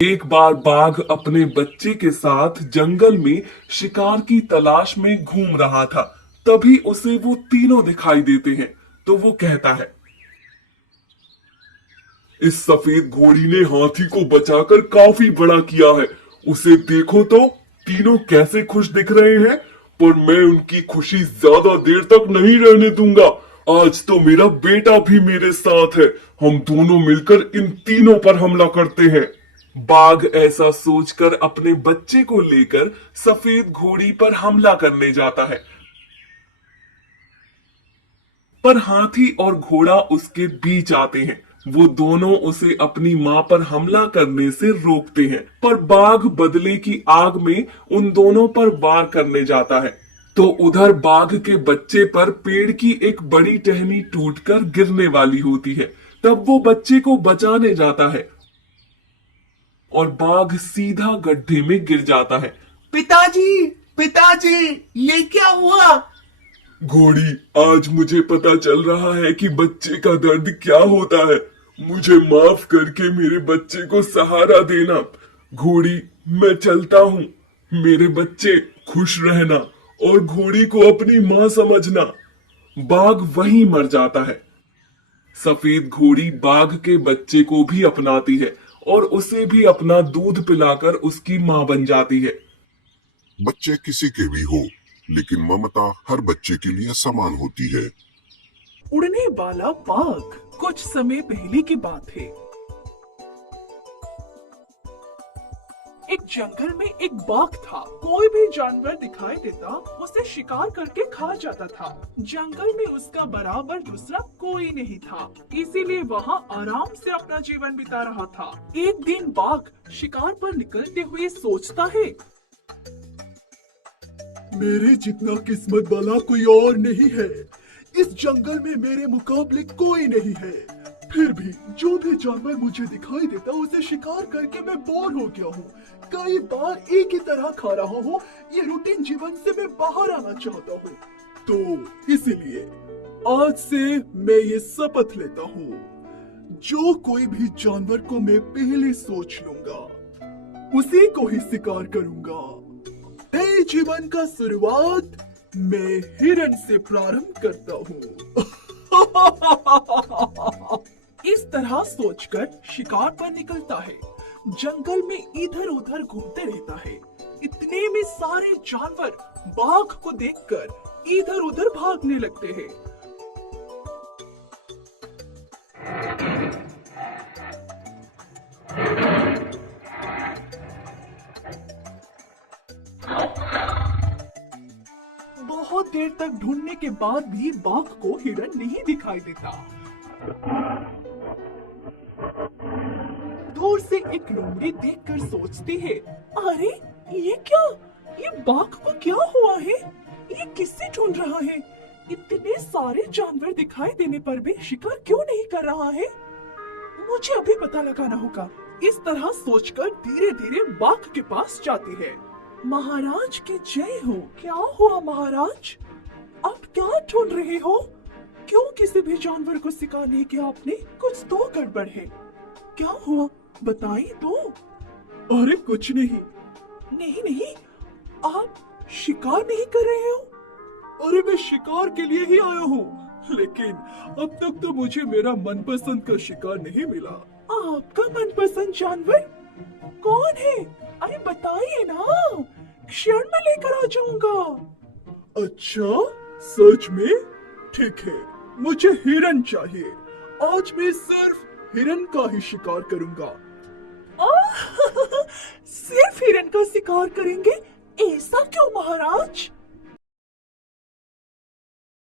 एक बार बाघ अपने बच्चे के साथ जंगल में शिकार की तलाश में घूम रहा था। तभी उसे वो तीनों दिखाई देते हैं। तो वो कहता है, इस सफेद घोड़ी ने हाथी को बचाकर काफी बड़ा किया है। उसे देखो तो, तीनों कैसे खुश दिख रहे हैं। पर मैं उनकी खुशी ज्यादा देर तक नहीं रहने दूंगा। आज तो मेरा बेटा भी मेरे साथ है। हम दोनों मिलकर इन तीनों पर हमला करते हैं। बाघ ऐसा सोचकर अपने बच्चे को लेकर सफेद घोड़ी पर हमला करने जाता है। पर हाथी और घोड़ा उसके बीच आते हैं। वो दोनों उसे अपनी मां पर हमला करने से रोकते हैं। पर बाघ बदले की आग में उन दोनों पर वार करने जाता है। तो उधर बाघ के बच्चे पर पेड़ की एक बड़ी टहनी टूटकर गिरने वाली होती है। तब वो बच्चे को बचाने जाता है और बाघ सीधा गड्ढे में गिर जाता है। पिताजी, पिताजी, ये क्या हुआ? घोड़ी, आज मुझे पता चल रहा है कि बच्चे का दर्द क्या होता है। मुझे माफ करके मेरे बच्चे को सहारा देना। घोड़ी, मैं चलता हूँ। मेरे बच्चे, खुश रहना और घोड़ी को अपनी माँ समझना। बाघ वहीं मर जाता है। सफेद घोड़ी बाघ के बच्चे को भी अपनाती है और उसे भी अपना दूध पिलाकर उसकी माँ बन जाती है। बच्चे किसी के भी हो, लेकिन ममता हर बच्चे के लिए समान होती है। उड़ने वाला बाघ। कुछ समय पहले की बात है। एक जंगल में एक बाघ था। कोई भी जानवर दिखाई देता उसे शिकार करके खा जाता था। जंगल में उसका बराबर दूसरा कोई नहीं था, इसीलिए वहाँ आराम से अपना जीवन बिता रहा था। एक दिन बाघ शिकार पर निकलते हुए सोचता है, मेरे जितना किस्मत वाला कोई और नहीं है। इस जंगल में मेरे मुकाबले कोई नहीं है। फिर भी जो भी जानवर मुझे दिखाई देता उसे शिकार करके मैं बोर हो गया हूँ। कई बार एक ही तरह खा रहा हूँ। ये रूटीन जीवन से मैं बाहर आना चाहता हूँ। तो इसीलिए आज से मैं ये शपथ लेता हूँ, जो कोई भी जानवर को मैं पहले सोच लूंगा उसी को ही शिकार करूंगा। नए जीवन का शुरुआत मैं हिरन से प्रारंभ करता हूँ। इस तरह सोचकर शिकार पर निकलता है। जंगल में इधर उधर घूमते रहता है। इतने में सारे जानवर बाघ को देखकर इधर उधर भागने लगते हैं। बहुत देर तक ढूंढने के बाद भी बाघ को हिरन नहीं दिखाई देता। दूर से एक लोमड़ी देखकर सोचती है, अरे ये क्या? ये बाघ को क्या हुआ है? ये किससे ढूंढ रहा है? इतने सारे जानवर दिखाई देने पर भी शिकार क्यों नहीं कर रहा है? मुझे अभी पता लगाना होगा। इस तरह सोचकर धीरे धीरे बाघ के पास जाती है। महाराज की जय हो। क्या हुआ महाराज? आप क्या ढूंढ रहे हो? क्यों किसी भी जानवर को शिकार नहीं किया आपने? कुछ तो गड़बड़ है। क्या हुआ बताइए तो। अरे कुछ नहीं। नहीं नहीं, आप शिकार नहीं कर रहे हो? अरे मैं शिकार के लिए ही आया हूँ, लेकिन अब तक तो मुझे मेरा मनपसंद का शिकार नहीं मिला। आपका मनपसंद जानवर कौन है? अरे बताइए ना, क्षण में लेकर आ जाऊंगा। अच्छा, सच में? ठीक है, मुझे हिरन चाहिए। आज मैं सिर्फ हिरन का ही शिकार करूंगा। सिर्फ हिरन का शिकार करेंगे? ऐसा क्यों महाराज?